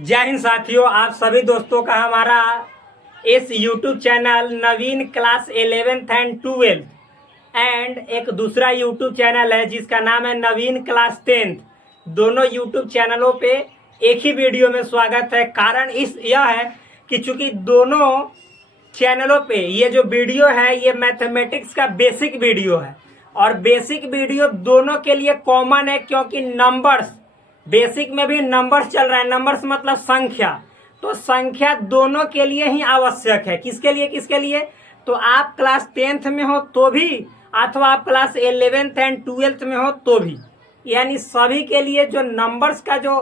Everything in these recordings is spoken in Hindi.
जय हिंद साथियों, आप सभी दोस्तों का हमारा इस YouTube channel Naveen class 11th and 12th and एक दूसरा YouTube चैनल है जिसका नाम है नवीन क्लास 10th। दोनों YouTube चैनलों पे एक ही वीडियो में स्वागत है। कारण यह है कि चूंकि दोनों चैनलों पे ये जो वीडियो है ये मैथमेटिक्स का बेसिक वीडियो है और बेसिक वीडियो दोनों के लिए कॉमन है, क्योंकि नंबर्स बेसिक में भी नंबर्स चल रहा है। नंबर्स मतलब संख्या, तो संख्या दोनों के लिए ही आवश्यक है। किसके लिए? तो आप क्लास 10th में हो तो भी अथवा आप क्लास 11th एंड 12th में हो तो भी, यानी सभी के लिए जो नंबर्स का जो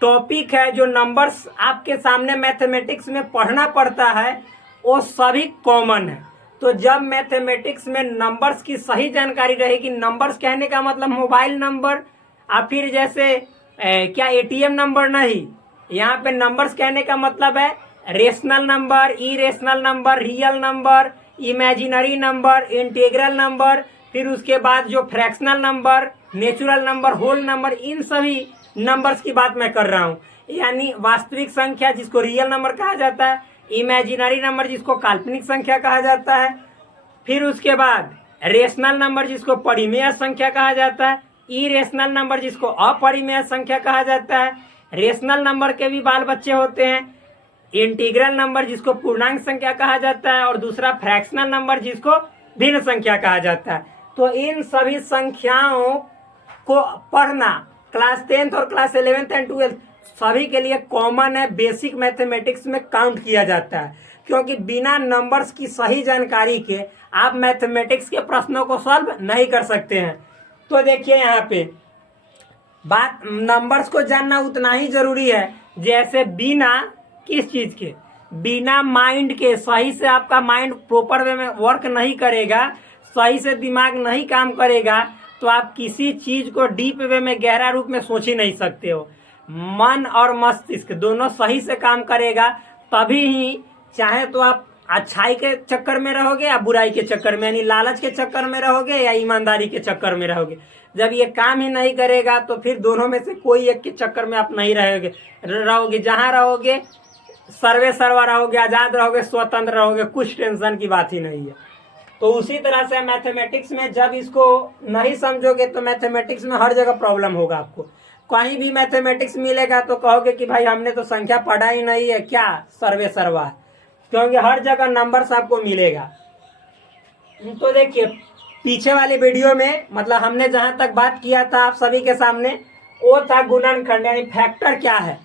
टॉपिक है, जो नंबर्स आपके सामने मैथमेटिक्स में पढ़ना पड़ता है वो सभी कॉमन है। तो जब मैथमेटिक्स में नंबर्स की सही जानकारी रहेगी, नंबर्स कहने का मतलब मोबाइल नंबर और फिर जैसे क्या एटीएम नंबर नहीं, यहाँ पे नंबर्स कहने का मतलब है rational number, irrational number, real number, imaginary number, integral number, फिर उसके बाद जो fractional number, natural number, whole number, इन सभी नंबर्स की बात मैं कर रहा हूँ। यानी वास्तविक संख्या जिसको रियल नंबर कहा जाता है, इमेजिनरी नंबर जिसको काल्पनिक संख्या कहा जाता है, फिर उसके बाद रेशनल नंबर जिसको परिमेय संख्या कहा जाता है, इरेशनल नंबर जिसको अपरिमेय संख्या कहा जाता है, रेशनल नंबर के भी बाल बच्चे होते हैं, इंटीग्रल नंबर जिसको पूर्णांक संख्या कहा जाता है और दूसरा फ्रैक्शनल नंबर जिसको भिन्न संख्या कहा जाता है। तो इन सभी संख्याओं को पढ़ना क्लास 10th और क्लास 11th एंड 12th सभी के लिए कॉमन है। बेसिक मैथमेटिक्स में काउंट किया जाता है, क्योंकि बिना नंबर्स की सही जानकारी के आप मैथमेटिक्स के प्रश्नों को सॉल्व नहीं कर सकते हैं। तो देखिए यहाँ पे बात नंबर्स को जानना उतना ही जरूरी है जैसे बिना किस चीज के, बिना माइंड के, सही से आपका माइंड प्रॉपर वे में वर्क नहीं करेगा, सही से दिमाग नहीं काम करेगा तो आप किसी चीज को डीप वे में गहरा रूप में सोच ही नहीं सकते हो। मन और मस्तिष्क दोनों सही से काम करेगा तभी ही, चाहे तो आप अच्छाई के चक्कर में रहोगे या बुराई के चक्कर में, यानी लालच के चक्कर में रहोगे या ईमानदारी के चक्कर में रहोगे। जब ये काम ही नहीं करेगा तो फिर दोनों में से कोई एक के चक्कर में आप नहीं रहोगे। जहाँ रहोगे सर्वे सर्वा रहोगे, आज़ाद रहोगे, स्वतंत्र रहोगे, कुछ टेंशन की बात ही नहीं है। तो उसी तरह से मैथमेटिक्स में जब इसको नहीं समझोगे तो मैथमेटिक्स में हर जगह प्रॉब्लम होगा। आपको कहीं भी मैथमेटिक्स मिलेगा तो कहोगे कि भाई हमने तो संख्या पढ़ा ही नहीं है, क्या सर्वे सर्वा, क्योंकि हर जगह नंबर्स आपको मिलेगा। तो देखिए पीछे वाले वीडियो में मतलब हमने जहां तक बात किया था आप सभी के सामने वो था गुणनखंड, यानी फैक्टर क्या है।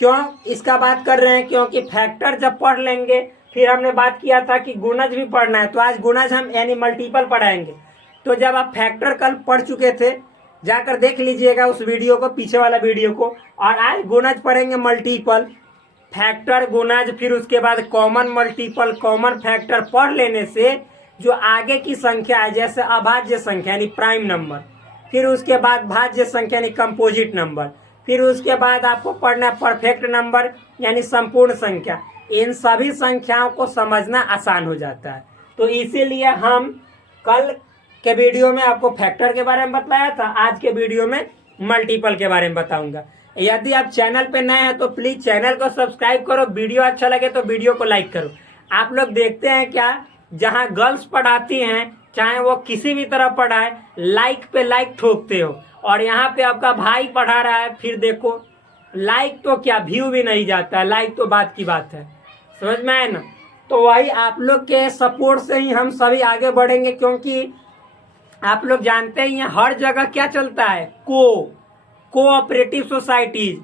क्यों इसका बात कर रहे हैं? क्योंकि फैक्टर जब पढ़ लेंगे फिर हमने बात किया था कि गुणज भी पढ़ना है, तो आज गुणज हम यानी मल्टीपल पढ़ाएंगे। तो जब आप फैक्टर कल पढ़ चुके थे जाकर देख लीजिएगा उस वीडियो को, पीछे वाला वीडियो को, और आज गुणज पढ़ेंगे मल्टीपल, फैक्टर, गुणज, फिर उसके बाद कॉमन मल्टीपल, कॉमन फैक्टर पढ़ लेने से जो आगे की संख्या है जैसे अभाज्य संख्या यानी प्राइम नंबर, फिर उसके बाद भाज्य संख्या यानी कंपोजिट नंबर, फिर उसके बाद आपको पढ़ना परफेक्ट नंबर यानी संपूर्ण संख्या। इन सभी संख्याओं को समझना आसान हो जाता है। तो इसीलिए हम कल के वीडियो में आपको फैक्टर के बारे में बताया था, आज के वीडियो में मल्टीपल के बारे में बताऊंगा। यदि आप चैनल पे नए हैं तो प्लीज चैनल को सब्सक्राइब करो, वीडियो अच्छा लगे तो वीडियो को लाइक करो। आप लोग देखते हैं क्या, जहां गर्ल्स पढ़ाती हैं चाहे वो किसी भी तरह पढ़ाए, लाइक पे लाइक ठोकते हो, और यहाँ पे आपका भाई पढ़ा रहा है फिर देखो लाइक तो क्या व्यू भी नहीं जाता है, लाइक तो बात की बात है। समझ में आए ना? तो वही आप लोग के सपोर्ट से ही हम सभी आगे बढ़ेंगे, क्योंकि आप लोग जानते ही हैं हर जगह क्या चलता है, कोऑपरेटिव सोसाइटीज,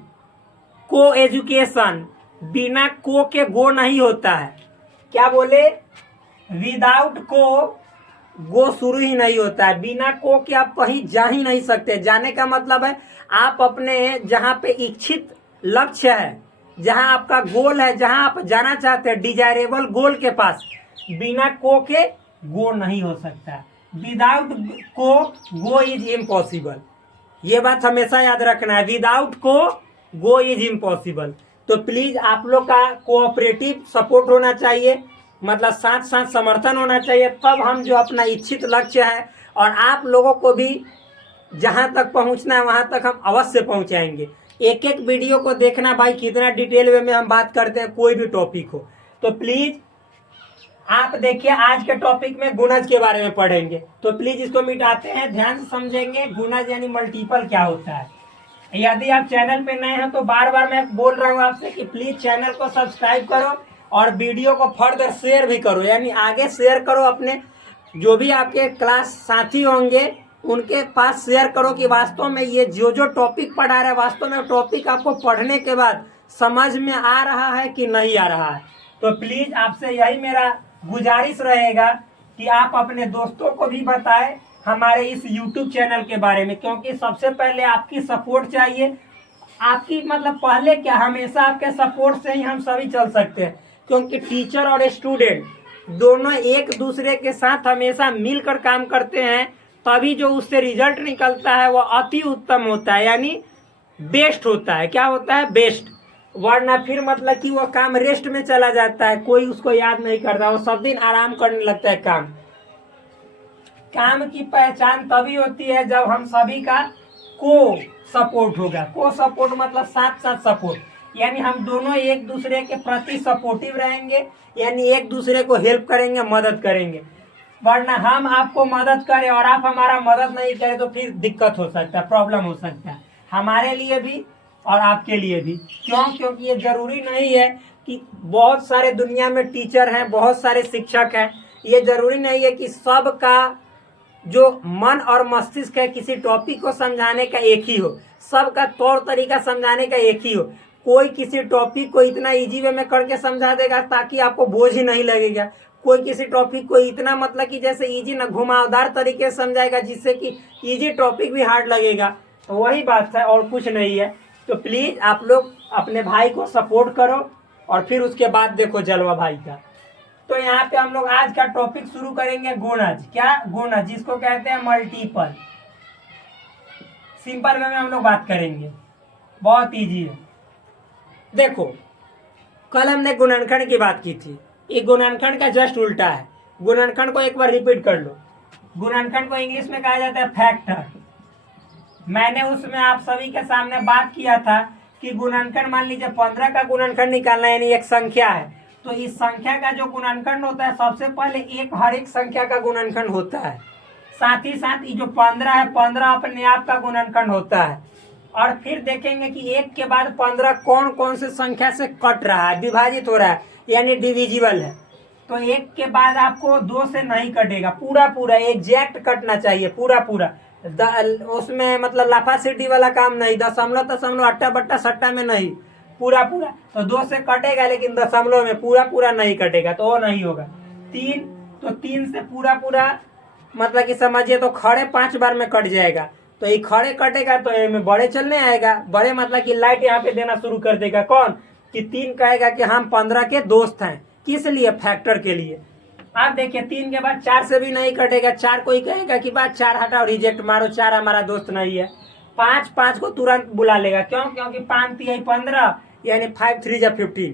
को एजुकेशन, बिना को के गो नहीं होता है। क्या बोले? विदाउट को गो शुरू ही नहीं होता है। बिना को के आप कहीं जा ही नहीं सकते। जाने का मतलब है आप अपने जहाँ पे इच्छित लक्ष्य है, जहाँ आपका गोल है, जहाँ आप जाना चाहते हैं, डिजायरेबल गोल के पास बिना को के गो नहीं हो सकता। विदाउट को गो इज इम्पॉसिबल। ये बात हमेशा याद रखना है, विदाउट को गो इज इम्पॉसिबल। तो प्लीज आप लोग का कोऑपरेटिव सपोर्ट होना चाहिए, मतलब साथ साथ समर्थन होना चाहिए, तब हम जो अपना इच्छित लक्ष्य है और आप लोगों को भी जहां तक पहुंचना है वहां तक हम अवश्य पहुंचाएंगे। एक एक वीडियो को देखना भाई, कितना डिटेल वे में हम बात करते हैं कोई भी टॉपिक हो। तो प्लीज आप देखिए, आज के टॉपिक में गुणज के बारे में पढ़ेंगे, तो प्लीज इसको मिटाते हैं, ध्यान से समझेंगे। गुणज यानी मल्टीपल क्या होता है। यदि आप चैनल पे नए हैं तो बार बार मैं बोल रहा हूँ आपसे कि प्लीज चैनल को सब्सक्राइब करो और वीडियो को फर्दर शेयर भी करो, यानी आगे शेयर करो, अपने जो भी आपके क्लास साथी होंगे उनके पास शेयर करो कि वास्तव में ये जो टॉपिक पढ़ा रहा है, वास्तव में टॉपिक आपको पढ़ने के बाद समझ में आ रहा है कि नहीं आ रहा है। तो प्लीज आपसे यही मेरा गुजारिश रहेगा कि आप अपने दोस्तों को भी बताएं हमारे इस YouTube चैनल के बारे में, क्योंकि सबसे पहले आपकी सपोर्ट चाहिए। आपकी मतलब पहले क्या, हमेशा आपके सपोर्ट से ही हम सभी चल सकते हैं, क्योंकि टीचर और स्टूडेंट दोनों एक दूसरे के साथ हमेशा मिलकर काम करते हैं, तभी जो उससे रिजल्ट निकलता है वो अति उत्तम होता है, यानी बेस्ट होता है। क्या होता है? बेस्ट। वरना फिर मतलब कि वो काम रेस्ट में चला जाता है, कोई उसको याद नहीं करता, वो सब दिन आराम करने लगता है। काम की पहचान तभी होती है जब हम सभी का को सपोर्ट होगा। को सपोर्ट मतलब साथ साथ सपोर्ट, यानी हम दोनों एक दूसरे के प्रति सपोर्टिव रहेंगे, यानी एक दूसरे को हेल्प करेंगे, मदद करेंगे। वरना हम आपको मदद करें और आप हमारा मदद नहीं करें तो फिर दिक्कत हो सकता है, प्रॉब्लम हो सकता है, हमारे लिए भी और आपके लिए भी। क्यों? क्योंकि ये जरूरी नहीं है कि बहुत सारे दुनिया में टीचर हैं, बहुत सारे शिक्षक हैं, ये जरूरी नहीं है कि सबका जो मन और मस्तिष्क है किसी टॉपिक को समझाने का एक ही हो, सबका तौर तरीका समझाने का एक ही हो। कोई किसी टॉपिक को इतना इजी वे में करके समझा देगा ताकि आपको बोझ ही नहीं लगेगा, कोई किसी टॉपिक को इतना मतलब कि जैसे इजी ना घुमावदार तरीके से समझाएगा जिससे कि इजी टॉपिक भी हार्ड लगेगा। तो वही बात है और कुछ नहीं है। तो प्लीज आप लोग अपने भाई को सपोर्ट करो और फिर उसके बाद देखो जलवा भाई का। तो यहाँ पे हम लोग आज का टॉपिक शुरू करेंगे गुणज। क्या? गुणज, जिसको कहते हैं मल्टीपल। सिंपल वे में हम लोग बात करेंगे, बहुत इजी है। देखो, कल हमने गुणनखंड की बात की थी, ये गुणनखंड का जस्ट उल्टा है। गुणनखंड को एक बार रिपीट कर लो। गुणनखंड को इंग्लिश में कहा जाता है फैक्टर। मैंने उसमें आप सभी के सामने बात किया था कि गुणनखंड, मान लीजिए 15 का गुणनखंड निकालना है, यानी एक संख्या है, तो इस संख्या का जो गुणनखंड होता है सबसे पहले हर एक संख्या का गुणनखंड होता है। साथ ही साथ ये जो 15 है, 15 अपने आप का गुणनखंड होता है। और फिर देखेंगे कि एक के बाद 15 कौन कौन से संख्या से कट रहा है, विभाजित हो रहा है, यानी डिविजिबल है। तो एक के बाद आपको 2 से नहीं कटेगा, पूरा पूरा एग्जैक्ट कटना चाहिए, पूरा पूरा। उसमें मतलब लाफा सीढ़ी वाला काम नहीं, दशमलव दशमलव अट्टा बट्टा सट्टा में नहीं, पूरा पूरा। तो 2 से कटेगा लेकिन दशमलव में पूरा पूरा नहीं कटेगा, तो वो नहीं होगा। 3, तो 3 से पूरा पूरा मतलब कि समझिए तो खड़े 5 बार में कट जाएगा, तो ये खड़े कटेगा तो इनमें बड़े चलने आएगा। बड़े मतलब कि लाइट यहाँ पे देना शुरू कर देगा। कौन? कि 3 कहेगा कि हम 15 के दोस्त हैं, किस लिए? फैक्टर के लिए। आप देखिए 3 के बाद 4 से भी नहीं कटेगा, 4 कोई कहेगा कि बात 4 हटाओ, रिजेक्ट मारो, 4 हमारा दोस्त नहीं है। 5 को तुरंत बुला लेगा। क्यों? क्योंकि 5 3 15, यानी 5 3 जा 15,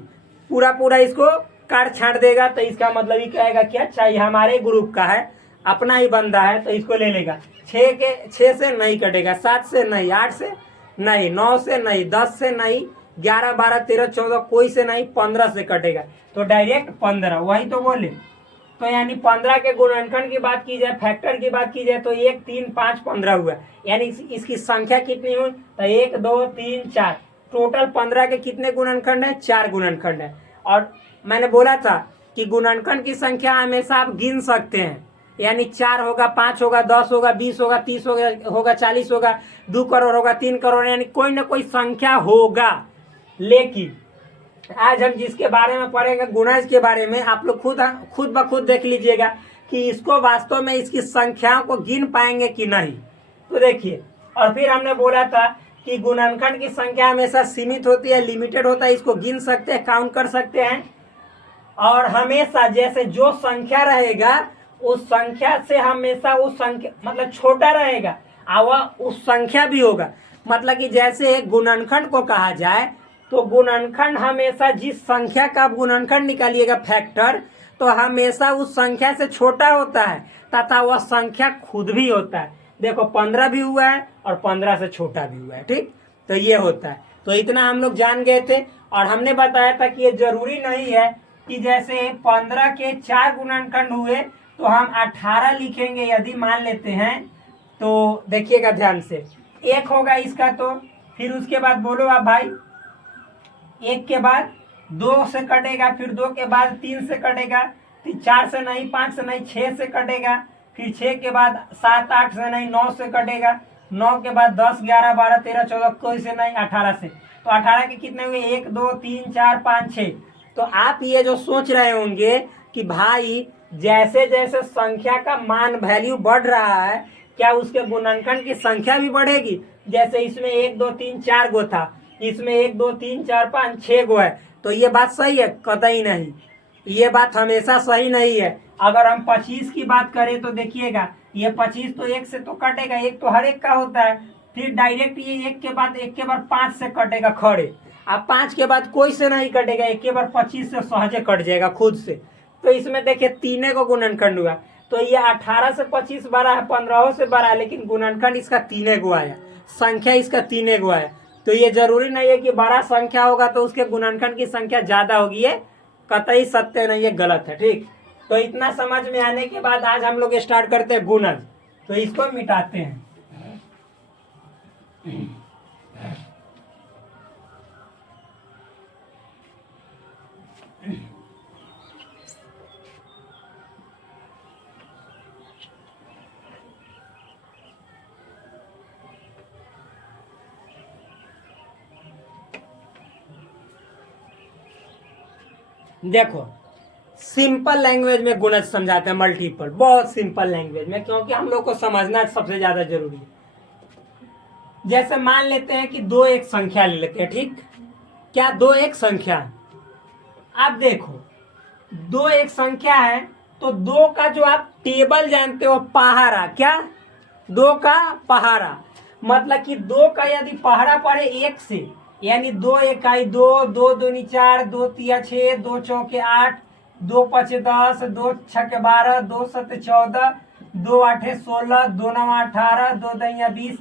पूरा पूरा इसको काट छाट देगा। तो इसका मतलब ये कहेगा कि अच्छा ये हमारे ग्रुप का है, अपना ही बंदा है, तो इसको ले लेगा। 6 से नहीं कटेगा, 7 से नहीं, 8 से नहीं, 9 से नहीं, 10 से नहीं, 11 12 13 14 कोई से नहीं, 15 से कटेगा, तो डायरेक्ट 15। वही तो बोले। तो यानी 15 के गुणनखंड की बात की जाए, फैक्टर की बात की जाए, तो 1 3 5 15 हुआ, यानी इसकी संख्या कितनी हुई? तो 1 2 3 4, टोटल 15 के कितने गुणनखंड है? 4 गुणनखंड है। और मैंने बोला था कि गुणनखंड की संख्या हमेशा आप गिन सकते हैं, यानी 4 होगा, 5 होगा, 10 होगा, 20 होगा, 30 होगा, 40 होगा, 2 करोड़ होगा, 3 करोड़, यानी कोई ना कोई संख्या होगा। लेकिन आज हम जिसके बारे में पढ़ेंगे, गुणज के बारे में, आप लोग खुद ब खुद देख लीजिएगा कि इसको वास्तव में इसकी संख्याओं को गिन पाएंगे कि नहीं। तो देखिए, और फिर हमने बोला था कि गुणनखंड की संख्या हमेशा सीमित होती है, लिमिटेड होता है, इसको गिन सकते हैं, काउंट कर सकते हैं। और हमेशा जैसे जो संख्या रहेगा उस संख्या से हमेशा उस संख्या मतलब छोटा रहेगा, और उस संख्या भी होगा। मतलब कि जैसे गुणनखंड को कहा जाए तो गुणनखंड हमेशा जिस संख्या का आप गुणनखंड निकालिएगा फैक्टर, तो हमेशा उस संख्या से छोटा होता है तथा वह संख्या खुद भी होता है। देखो 15 भी हुआ है और 15 से छोटा भी हुआ है, ठीक। तो ये होता है। तो इतना हम लोग जान गए थे। और हमने बताया था कि ये जरूरी नहीं है कि जैसे 15 के 4 गुणनखंड हुए तो हम 18 लिखेंगे, यदि मान लेते हैं तो देखिएगा ध्यान से, एक होगा इसका, तो फिर उसके बाद बोलो आप भाई, एक के बाद 2 से कटेगा, फिर 2 के बाद 3 से कटेगा, फिर 4 से नहीं, 5 से नहीं, 6 से कटेगा, फिर 6 के बाद 7 8 से नहीं, 9 से कटेगा, 9 के बाद 10 11 12 13 14 कोई से नहीं, 18 से। तो 18 के कितने हुए, 1 2 3 4 5 6। तो आप ये जो सोच रहे होंगे कि भाई जैसे जैसे संख्या का मान वैल्यू बढ़ रहा है, क्या उसके गुणनखंड की संख्या भी बढ़ेगी? जैसे इसमें 1 2 3 4 गो था, इसमें 1 2 3 4 5 6 गो है, तो ये बात सही है? कतई नहीं, ये बात हमेशा सही नहीं है। अगर हम 25 की बात करें तो देखिएगा, ये 25 तो 1 से तो कटेगा, 1 तो हर एक का होता है, फिर डायरेक्ट ये 1 के बाद 5 से कटेगा खड़े, अब 5 के बाद कोई से नहीं कटेगा, 1 के बाद 25 से सहजे कट जाएगा खुद से। तो इसमें देखिए 3 को गुणनखंड हुआ, तो ये 18 से 25 बड़ा है, 15 से बड़ा है, लेकिन गुणनखंड इसका 3 गो आया, संख्या इसका 3 गो आया। तो ये जरूरी नहीं है कि बड़ा संख्या होगा तो उसके गुणनखंड की संख्या ज्यादा होगी, ये कतई सत्य नहीं, ये गलत है। ठीक, तो इतना समझ में आने के बाद आज हम लोग स्टार्ट करते हैं गुणज। तो इसको मिटाते हैं। देखो सिंपल लैंग्वेज में गुणज समझाते हैं, मल्टीपल, बहुत सिंपल लैंग्वेज में, क्योंकि हम लोग को समझना सबसे ज्यादा जरूरी है। जैसे मान लेते हैं कि 2 एक संख्या ले लेते हैं, ठीक, क्या 2 एक संख्या? आप देखो 2 एक संख्या है, तो 2 का जो आप टेबल जानते हो पहाड़ा, क्या 2 का पहाड़ा, मतलब कि 2 का यदि पहाड़ा पड़े 1 से, यानी 2 इकाई 2, 2 दूनी 4, 2 तिया 6, 2 चौके 8, 2 पचे 10, 2 छके 12, 2 सते 14, 2 आठे 16, 2 नवा 18, 2 दहिया 20।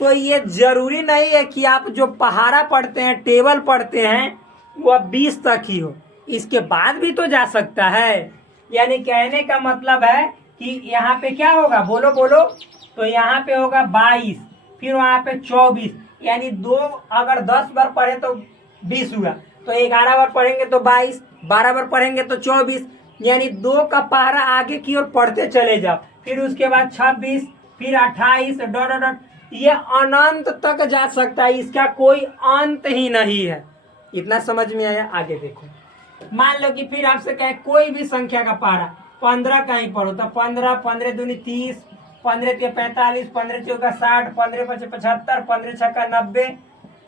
तो ये जरूरी नहीं है कि आप जो पहाड़ा पढ़ते हैं, टेबल पढ़ते हैं, वो 20 तक ही हो, इसके बाद भी तो जा सकता है। यानी कहने का मतलब है कि यहाँ पे क्या होगा, बोलो बोलो, तो यहाँ पे होगा 22, फिर वहाँ पे 24, यानी 2 अगर 10 बार पढ़े तो 20 हुआ, तो 11 बार पढ़ेंगे तो 22, 12 बार पढ़ेंगे तो 24, यानी 2 का पहाड़ा आगे की ओर पढ़ते चले जाओ, फिर उसके बाद 26, फिर 28, डॉट डॉट, ये अनंत तक जा सकता है, इसका कोई अंत ही नहीं है। इतना समझ में आया? आगे देखो, मान लो कि फिर आपसे कहे कोई भी संख्या का पहाड़ा 15 का ही पढ़ो, तो 15, 15 दूनी 30, 15 तिया 45, 15 चौका 60, 15 पचे 75, 15 छक्का 90,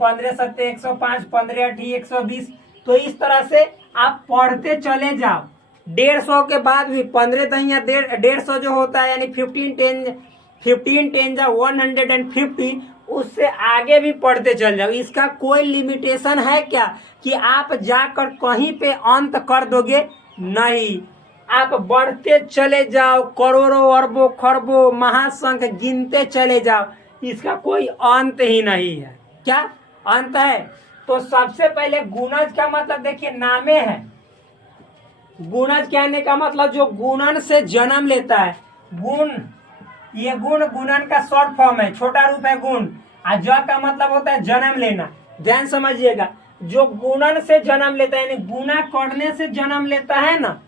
15 सत्ते 105, 15 अठी 120। तो इस तरह से आप पढ़ते चले जाओ। 150 के बाद भी 15 दहिया 150 जो होता है, यानी 15 10 जा 150, उससे आगे भी पढ़ते चल जाओ। इसका कोई लिमिटेशन है क्या कि आप जाकर कहीं पे अंत कर दोगे? नहीं, आप बढ़ते चले जाओ, करोड़ों अरबों खरबों महासंख्य गिनते चले जाओ, इसका कोई अंत ही नहीं है। क्या अंत है? तो सबसे पहले गुणज का मतलब देखिए, नामे है। गुणज कहने का मतलब जो गुणन से जन्म लेता है। गुण, ये गुण गुणन का शॉर्ट फॉर्म है, छोटा रूप है गुण। और ज का मतलब होता है जन्म लेना। ध्यान समझिएगा, जो गुणन से जन्म लेता है, यानी गुणा करने से जन्म लेता है ना,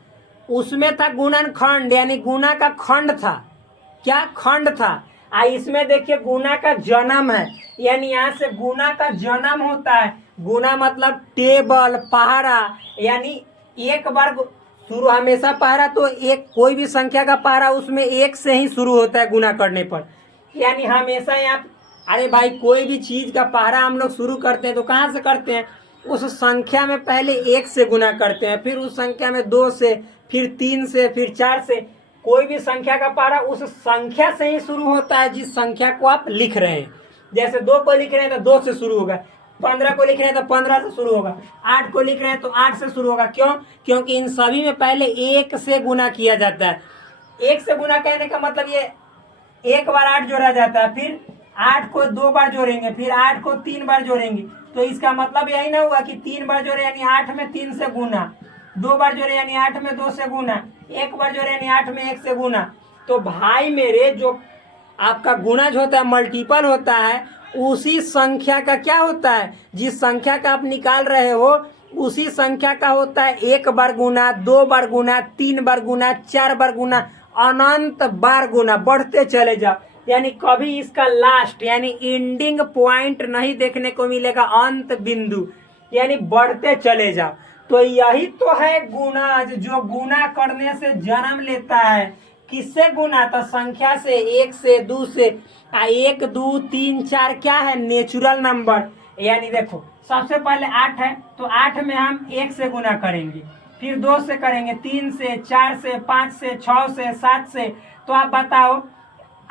उसमें था गुणन खंड, यानी गुणा का खंड था। क्या खंड था? इसमें देखिए गुणा का जन्म है, यानी यहाँ से गुणा का जन्म होता है। गुणा मतलब टेबल, पहाड़ा, यानी एक बार शुरू हमेशा पहाड़ा, तो एक कोई भी संख्या का पहाड़ा उसमें 1 से ही शुरू होता है गुणा करने पर, यानी हमेशा यहाँ। अरे भाई, कोई भी चीज का पहाड़ा हम लोग शुरू करते हैं तो कहाँ से करते हैं? उस संख्या में पहले 1 से गुना करते हैं, फिर उस संख्या में 2 से, फिर 3 से, फिर 4 से। कोई भी संख्या का पहाड़ा उस संख्या से ही शुरू होता है जिस संख्या को आप लिख रहे हैं। जैसे 2 को लिख रहे हैं तो 2 से शुरू होगा, 15 को लिख रहे हैं तो 15 से शुरू होगा, 8 को लिख रहे हैं तो 8 से शुरू होगा। क्यों? क्योंकि इन सभी में पहले 1 से गुना किया जाता है। 1 से गुना कहने का मतलब ये 1 बार 8 जोड़ा जाता है, फिर 8 को 2 बार जोड़ेंगे, फिर 8 को 3 बार जोड़ेंगे, तो इसका मतलब यही ना हुआ कि 3 बार जोड़े यानी 8 में 3 से गुना, 2 बार जोड़े यानी 8 में 2 से गुना, 1 बार जोड़े यानी 8 में 1 से गुना। तो भाई मेरे जो आपका गुणज होता है, मल्टीपल होता है, उसी संख्या का क्या होता है, जिस संख्या का आप निकाल रहे हो उसी संख्या का होता है 1 बार गुना, 2 बार गुना, 3 बार गुना, 4 बार गुना, अनंत बार गुना, बढ़ते चले जाओ। यानी कभी इसका लास्ट यानी एंडिंग पॉइंट नहीं देखने को मिलेगा, अंत बिंदु, यानी बढ़ते चले जाओ। तो यही तो है गुणज, जो गुना करने से जन्म लेता है। किससे गुना, तो संख्या से, 1 से, 2 से। 1 2 3 4 क्या है, नेचुरल नंबर। यानी देखो सबसे पहले 8 है, तो 8 में हम 1 से गुना करेंगे, फिर 2 से करेंगे, 3 से, 4 से, 5 से, 6 से, 7 से। तो आप बताओ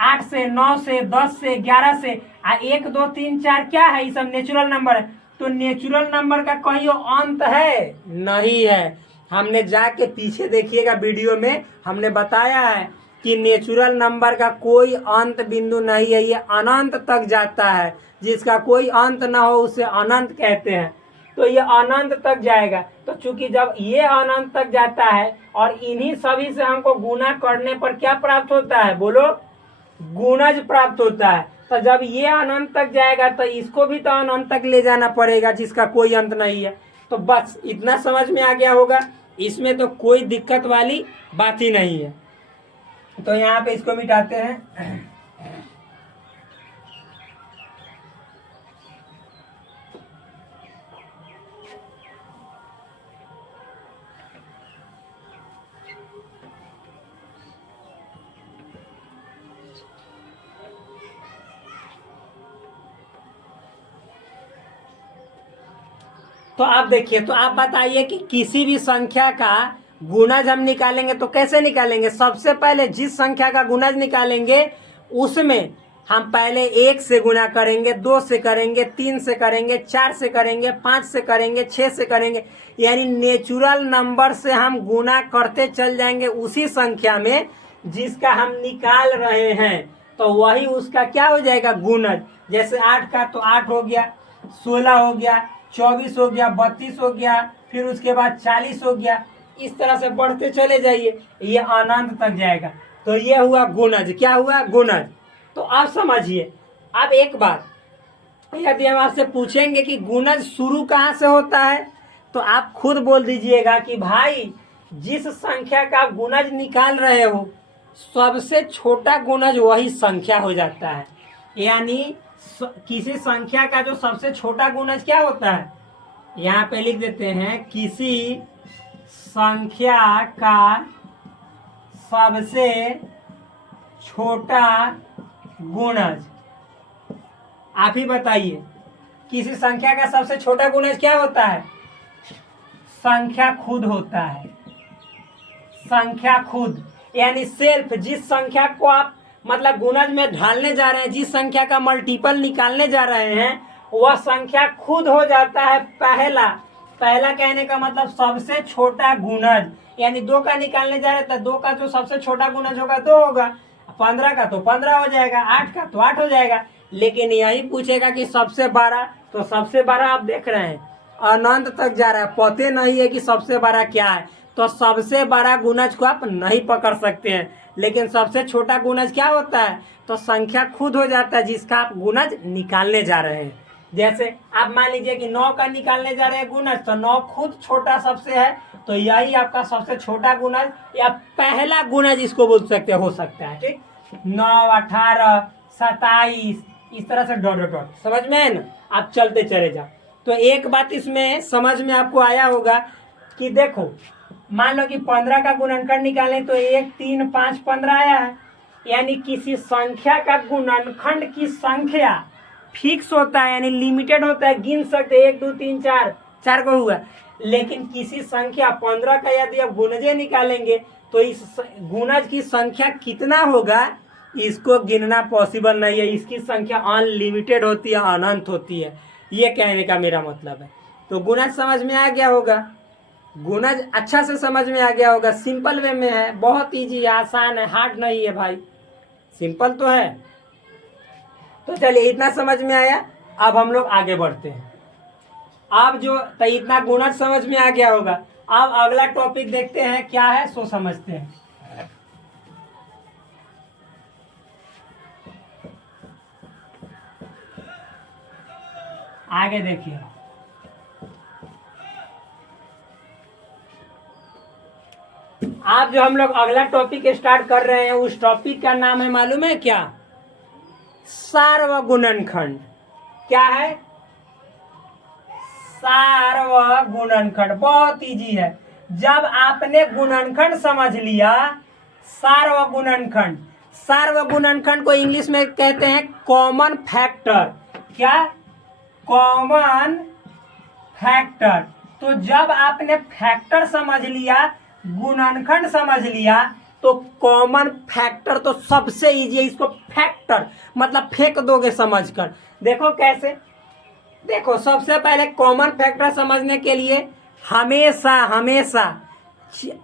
8 से, 9 से, 10 से, 11 से। 1 2 3 4 क्या है, ये सब नेचुरल नंबर है। तो नेचुरल नंबर का कहीं अंत है नहीं है। हमने जाके पीछे देखिएगा वीडियो में हमने बताया है कि नेचुरल नंबर का कोई अंत बिंदु नहीं है, ये अनंत तक जाता है। जिसका कोई अंत ना हो उसे अनंत कहते हैं। तो ये अनंत तक जाएगा। तो चूंकि जब ये अनंत तक जाता है और इन्हीं सभी से हमको गुना करने पर क्या प्राप्त होता है, बोलो, गुणज प्राप्त होता है। तो जब ये अनंत तक जाएगा तो इसको भी तो अनंत तक ले जाना पड़ेगा, जिसका कोई अंत नहीं है। तो बस इतना समझ में आ गया होगा, इसमें तो कोई दिक्कत वाली बात ही नहीं है। तो यहाँ पे इसको मिटाते हैं। तो आप देखिए, तो आप बताइए कि किसी भी संख्या का गुणज हम निकालेंगे तो कैसे निकालेंगे। सबसे पहले जिस संख्या का गुणज निकालेंगे उसमें हम पहले 1 से गुना करेंगे, 2 से करेंगे, 3 से करेंगे, 4 से करेंगे, 5 से करेंगे, 6 से करेंगे। यानी नेचुरल नंबर से हम गुना करते चल जाएंगे उसी संख्या में जिसका हम निकाल रहे हैं। तो वही उसका क्या हो जाएगा, गुणज। जैसे 8 का तो 8 हो गया, 16 हो गया, 24 हो गया, 32 हो गया, फिर उसके बाद 40 हो गया। इस तरह से बढ़ते चले जाइए, ये अनंत तक जाएगा। तो ये हुआ गुणज। क्या हुआ, गुणज। तो आप समझिए। अब एक बात, यदि हम आपसे पूछेंगे कि गुणज शुरू कहाँ से होता है, तो आप खुद बोल दीजिएगा कि भाई जिस संख्या का गुणज निकाल रहे हो सबसे छोटा गुणज वही संख्या हो जाता है। यानी किसी संख्या का जो सबसे छोटा गुणज क्या होता है, यहाँ पे लिख देते हैं, किसी संख्या का सबसे छोटा गुणज। आप ही बताइए, किसी संख्या का सबसे छोटा गुणज क्या होता है, संख्या खुद होता है। संख्या खुद यानी सेल्फ, जिस संख्या को आप मतलब गुणज में ढालने जा रहे हैं, जिस संख्या का मल्टीपल निकालने जा रहे हैं, वह संख्या खुद हो जाता है पहला। पहला कहने का मतलब सबसे छोटा गुणज। यानी 2 का निकालने जा रहे हैं तो 2 का जो सबसे छोटा गुणज होगा 2 होगा, 15 का तो 15 हो जाएगा, 8 का तो 8 हो जाएगा। लेकिन यही पूछेगा कि सबसे बड़ा, तो सबसे बड़ा आप देख रहे हैं अनंत तक जा रहा है, पते नहीं है कि सबसे बड़ा क्या है। तो सबसे बड़ा गुणज को आप नहीं पकड़ सकते हैं। लेकिन सबसे छोटा गुणज क्या होता है, तो संख्या खुद हो जाता है जिसका आप गुणज निकालने जा रहे हैं। जैसे आप मान लीजिए कि 9 का निकालने जा रहे हैं गुणज, तो 9 खुद छोटा सबसे है, तो यही आपका सबसे छोटा गुणज या पहला गुणज इसको बोल सकते हो सकता है। ठीक, 9 18 27 इस तरह से डॉट डॉट, समझ में है ना। आप चलते चले जाओ। तो एक बात इसमें समझ में आपको आया होगा कि देखो, मान लो कि 15 का गुणनखंड निकालें तो 1 3 5 15 आया है। यानी किसी संख्या का गुणनखंड की संख्या फिक्स होता है, यानी लिमिटेड होता है, गिन सकते 1 2 3 4, 4 को हुआ। लेकिन किसी संख्या 15 का यदि आप गुणजे निकालेंगे तो इस गुणज की संख्या कितना होगा इसको गिनना पॉसिबल नहीं है। इसकी संख्या अनलिमिटेड होती है, अनंत होती है। ये कहने का मेरा मतलब है। तो गुणज समझ में आ गया होगा, गुणज अच्छा से समझ में आ गया होगा। सिंपल वे में है, बहुत इजी है, आसान है, हार्ड नहीं है भाई, सिंपल तो है। तो चलिए इतना समझ में आया। अब हम लोग आगे बढ़ते हैं। अब जो तो इतना गुणज समझ में आ गया होगा। अब अगला टॉपिक देखते हैं क्या है, सो समझते हैं। आगे देखिए, आप जो हम लोग अगला टॉपिक स्टार्ट कर रहे हैं उस टॉपिक का नाम है, मालूम है क्या? सार्वगुणनखंड। क्या है? सार्वगुणनखंड। बहुत इजी है। जब आपने गुणनखंड समझ लिया, सार्वगुणनखंड, सार्वगुणनखंड को इंग्लिश में कहते हैं कॉमन फैक्टर। क्या? Common factor. तो जब आपने फैक्टर समझ लिया, गुणनखंड समझ लिया, तो कॉमन फैक्टर तो सबसे इजी है। इसको फैक्टर मतलब फेंक दोगे समझकर। देखो कैसे, देखो सबसे पहले कॉमन फैक्टर समझने के लिए हमेशा हमेशा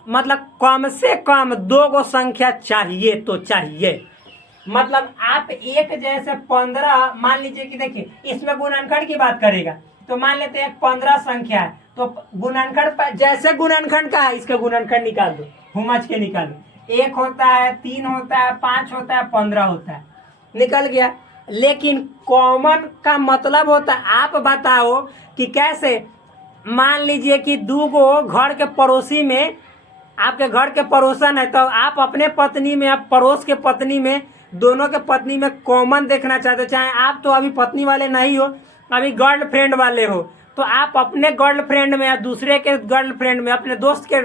मतलब कम से कम 2 गो संख्या चाहिए तो चाहिए। मतलब आप एक जैसे 15 मान लीजिए कि देखिए इसमें गुणनखंड की बात करेगा तो मान लेते हैं 15 संख्या है, तो गुणनखंड जैसे गुणनखंड का है इसका गुणनखंड निकाल दो, हुमच के निकालो। 1 होता है, 3 होता है, 5 होता है, 15 होता है, निकल गया। लेकिन कॉमन का मतलब होता है, आप बताओ कि कैसे। मान लीजिए कि 2 गो घर के पड़ोसी में, आपके घर के पड़ोसन है, तो आप अपने पत्नी में, आप पड़ोस के पत्नी में, दोनों के पत्नी में कॉमन देखना चाहते हो। चाहे आप तो अभी पत्नी वाले नहीं हो, अभी गर्लफ्रेंड वाले हो, तो आप अपने गर्लफ्रेंड में या दूसरे के गर्लफ्रेंड में, अपने दोस्त के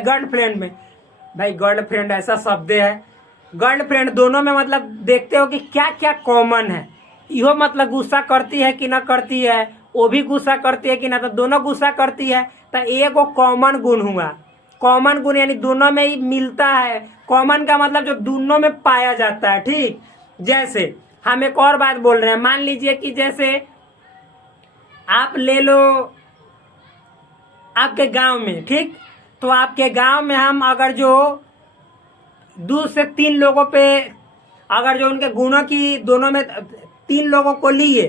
गर्लफ्रेंड में, भाई गर्लफ्रेंड ऐसा शब्द है, गर्लफ्रेंड दोनों में मतलब देखते हो कि क्या क्या कॉमन है। इहो मतलब गुस्सा करती है कि ना करती है, वो भी गुस्सा करती है कि ना, तो दोनों गुस्सा करती है, तो एगो कॉमन गुण हुआ। कॉमन गुण यानी दोनों में ही मिलता है। कॉमन का मतलब जो दोनों में पाया जाता है। ठीक, जैसे हम एक और बात बोल रहे हैं, मान लीजिए कि जैसे आप ले लो आपके गांव में, ठीक, तो आपके गांव में हम अगर जो 2 से 3 लोगों पे, अगर जो उनके गुणों की दोनों में 3 लोगों को लिए,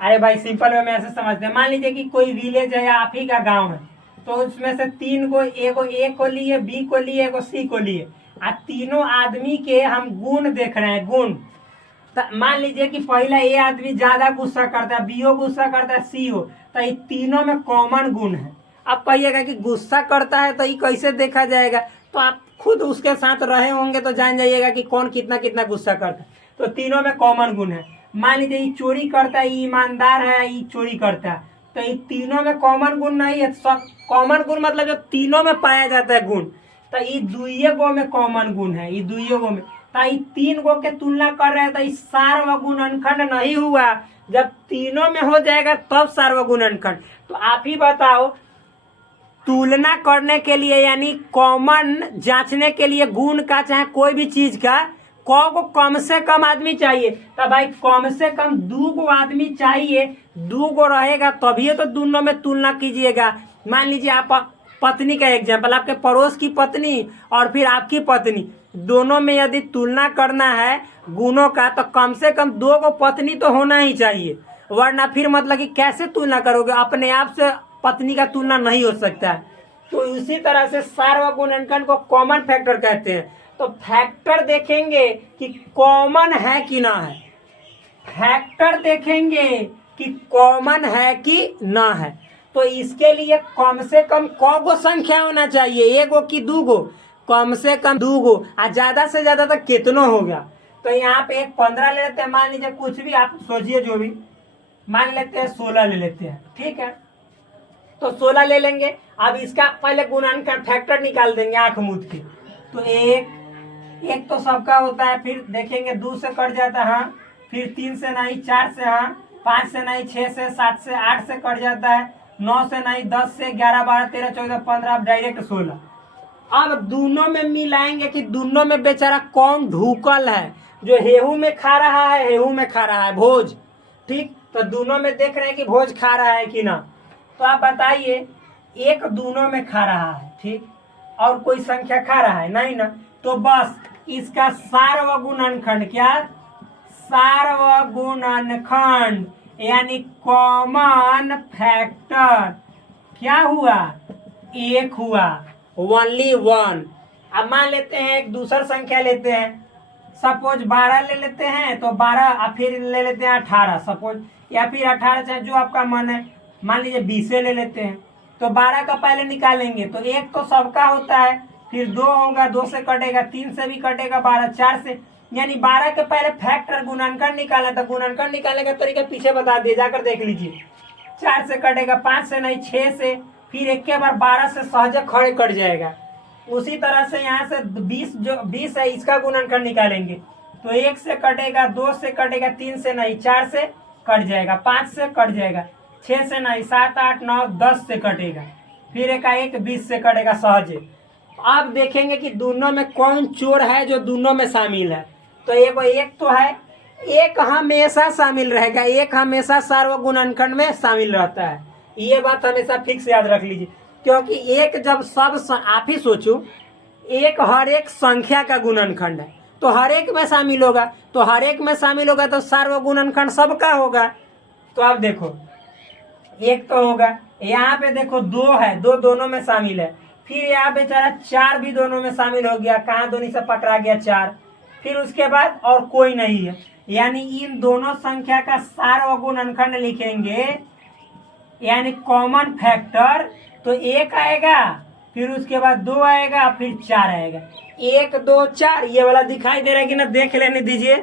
अरे भाई सिंपल वे में ऐसे समझते हैं, मान लीजिए कि कोई विलेज है या आप ही का गांव है, तो उसमें से 3 को, एगो ए को लिए, बी को लिए, एगो सी को लिए, और तीनों आदमी के हम गुण देख रहे हैं, गुण। मान लीजिए कि पहला ए आदमी ज्यादा गुस्सा करता है, बी हो गुस्सा करता है, सी हो, तो ये तीनों में कॉमन गुण है। आप कहिएगा कि गुस्सा करता है तो ये कैसे देखा जाएगा, तो आप खुद उसके साथ रहे होंगे तो जान जाइएगा कि कौन कितना कितना गुस्सा करता है। तो तीनों में कॉमन गुण है। मान लीजिए ये चोरी करता है, ये ईमानदार है, ये चोरी करता है, तो ये तीनों में कॉमन गुण नहीं है। सब कॉमन गुण मतलब जो तीनों में पाया जाता है गुण, तो ये 2 गो में कॉमन गुण है, ये 2 गो में। तो ये 3 गो के तुलना कर रहे हैं, तो इस सार्वगुणनखंड नहीं हुआ। जब तीनों में हो जाएगा तब सार्वगुणनखंड। तो आप ही बताओ, तुलना करने के लिए यानी कॉमन जांचने के लिए गुण का चाहे कोई भी चीज का को कम से कम आदमी चाहिए, तो भाई कम से कम 2 गो आदमी चाहिए। 2 गो रहेगा तभी तो दोनों में तुलना कीजिएगा। मान लीजिए आप पत्नी का एग्जाम्पल, आपके पड़ोस की पत्नी और फिर आपकी पत्नी, दोनों में यदि तुलना करना है गुणों का, तो कम से कम 2 गो पत्नी तो होना ही चाहिए, वरना फिर मतलब कि कैसे तुलना करोगे, अपने आप से पत्नी का तुलना नहीं हो सकता है। तो इसी तरह से सार्वगुणनखंड को कॉमन फैक्टर कहते हैं। तो फैक्टर देखेंगे कि कॉमन है कि ना है, फैक्टर देखेंगे कि कॉमन है कि ना है। तो इसके लिए कम से कम क गो संख्या होना चाहिए, 1 गो कि 2 गो, कम से कम 2 गो, और ज्यादा से ज्यादा तक कितना होगा। तो यहाँ पे एक 15 ले लेते हैं, मान लीजिए कुछ भी आप सोचिए, जो भी मान लेते हैं 16 ले लेते हैं, ठीक है, तो 16 ले लेंगे। अब इसका पहले गुणनखंड फैक्टर निकाल देंगे आंख मूंद के। तो एक तो सबका होता है, फिर देखेंगे 2 से कट जाता है, हाँ, फिर 3 से नहीं, 4 से, हाँ, 5 से नहीं, 6 से, 7 से, 8 से कट जाता है, 9 से नहीं, 10 से, 11, 12, 13, 14, 15, अब डायरेक्ट 16। अब दोनों में मिलाएंगे कि दोनों में बेचारा कौन ढूकल है, जो हेहू में खा रहा है, हेहू में खा रहा है भोज, ठीक, तो दोनों में देख रहे हैं कि भोज खा रहा है कि ना। तो आप बताइए, एक दोनों में खा रहा है, ठीक, और कोई संख्या खा रहा है नहीं ना, तो बस इसका सार्वगुणनखंड, क्या सार्वगुणनखंड यानी कॉमन फैक्टर क्या हुआ, एक हुआ, ओनली वन। अब मान लेते हैं एक दूसरा संख्या लेते हैं, सपोज 12 ले लेते हैं तो 12 फिर ले लेते हैं 18 सपोज, या फिर 18 चाहे जो आपका मन है, मान लीजिए 20 ले लेते हैं। तो 12 का पहले निकालेंगे तो एक तो सबका होता है, फिर 2 होगा, 2 से कटेगा, 3 से भी कटेगा, 12 4 से, यानी 12 के पहले फैक्टर गुणनखंड निकाला था। गुणनखंड निकालने का तरीका पीछे बता दिए, जाकर देख लीजिए। 4 से कटेगा, 5 से नहीं, 6 से, फिर एक के बार 12 से सहज खड़े कट जाएगा। उसी तरह से यहाँ से 20 है, इसका गुणनखंड निकालेंगे तो 1 से कटेगा, 2 से कटेगा, 3 से नहीं, 4 से कट जाएगा, 5 से कट जाएगा, 6 से नहीं, 7 8 9 10 से कटेगा, फिर एक 20 से कटेगा सहज। अब देखेंगे कि दोनों में कौन चोर है जो दोनों में शामिल है। तो एक तो है, एक हमेशा शामिल रहेगा, एक हमेशा सार्वगुणनखंड में शामिल रहता है। ये बात हमेशा फिक्स याद रख लीजिए, क्योंकि एक जब आप ही सोचो, एक हर एक संख्या का गुणनखंड है तो हर एक में शामिल होगा, तो हर एक में शामिल होगा तो सार्वगुणनखंड सबका होगा। तो अब देखो एक तो होगा, यहाँ पे देखो 2 है, 2 दोनों में शामिल है, फिर यहाँ पे चला 4 भी दोनों में शामिल हो गया, कहाँ दोनों से पकड़ा गया 4, फिर उसके बाद और कोई नहीं है, यानी इन दोनों संख्या का सार्वगुणनखंड लिखेंगे यानी कॉमन फैक्टर। तो 1 आएगा, फिर उसके बाद 2 आएगा, फिर 4 आएगा, 1 2 4। ये वाला दिखाई दे रहा है कि ना, देख लेने दीजिए,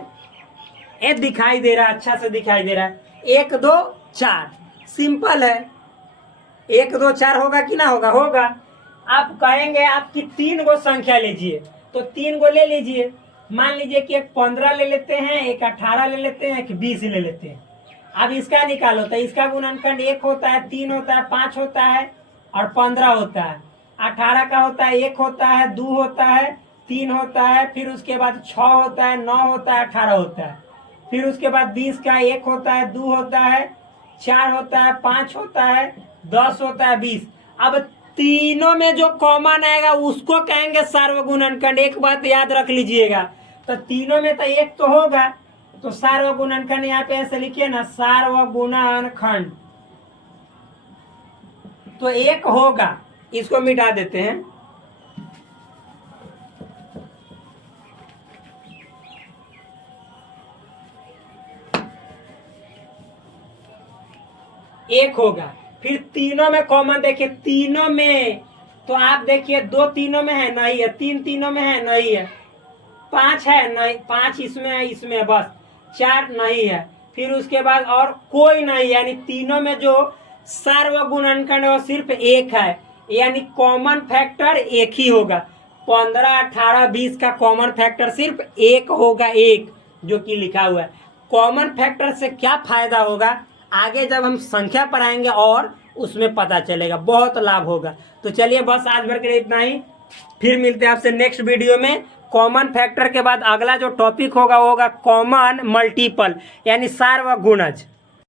ये दिखाई दे रहा है, अच्छा से दिखाई दे रहा है, 1 2 4 सिंपल है। 1 2 4 होगा कि ना होगा, होगा। आप कहेंगे आपकी 3 गो संख्या लीजिए, तो 3 गो ले लीजिए। मान लीजिए कि एक 15 ले लेते हैं, एक 18 ले लेते हैं, एक 20 ले लेते हैं। अब इसका निकालो तो इसका गुणनखंड 1 होता है, 3 होता है, 5 होता है और 15 होता है। 18 का होता है 1 होता है, 2 होता है, 3 होता है, फिर उसके बाद 6 होता है, 9 होता है, 18 होता है, फिर उसके बाद 20 का 1 होता है, 2 होता है, 4 होता है, 5 होता है, 10 होता है, 20। अब तीनों में जो कॉमन आएगा उसको कहेंगे सार्वगुणनखंड। एक बात याद रख लीजिएगा, तो तीनों में तो 1 तो होगा, तो सार्वगुणनखंड यहाँ पे ऐसे लिखिए ना, सार्वगुणनखंड तो 1 होगा। इसको मिटा देते हैं, एक होगा। फिर तीनों में कॉमन देखिए, तीनों में तो आप देखिए 2 तीनों में है, नहीं है, 3 तीनों में है, नहीं है, 5 है, नहीं, 5 इसमें है, इसमें है बस, 4 नहीं है, फिर उसके बाद और कोई नहीं, यानी तीनों में जो सार्वगुणनखंड है वो सिर्फ 1 है, यानी कॉमन फैक्टर 1 ही होगा। 15 18 20 का कॉमन फैक्टर सिर्फ 1 होगा, 1 जो कि लिखा हुआ है। कॉमन फैक्टर से क्या फायदा होगा आगे जब हम संख्या पढ़ाएंगे और उसमें पता चलेगा, बहुत लाभ होगा। तो चलिए बस आज भर के लिए इतना ही, फिर मिलते हैं आपसे नेक्स्ट वीडियो में। कॉमन फैक्टर के बाद अगला जो टॉपिक होगा वो होगा कॉमन मल्टीपल यानी सार्वगुणज।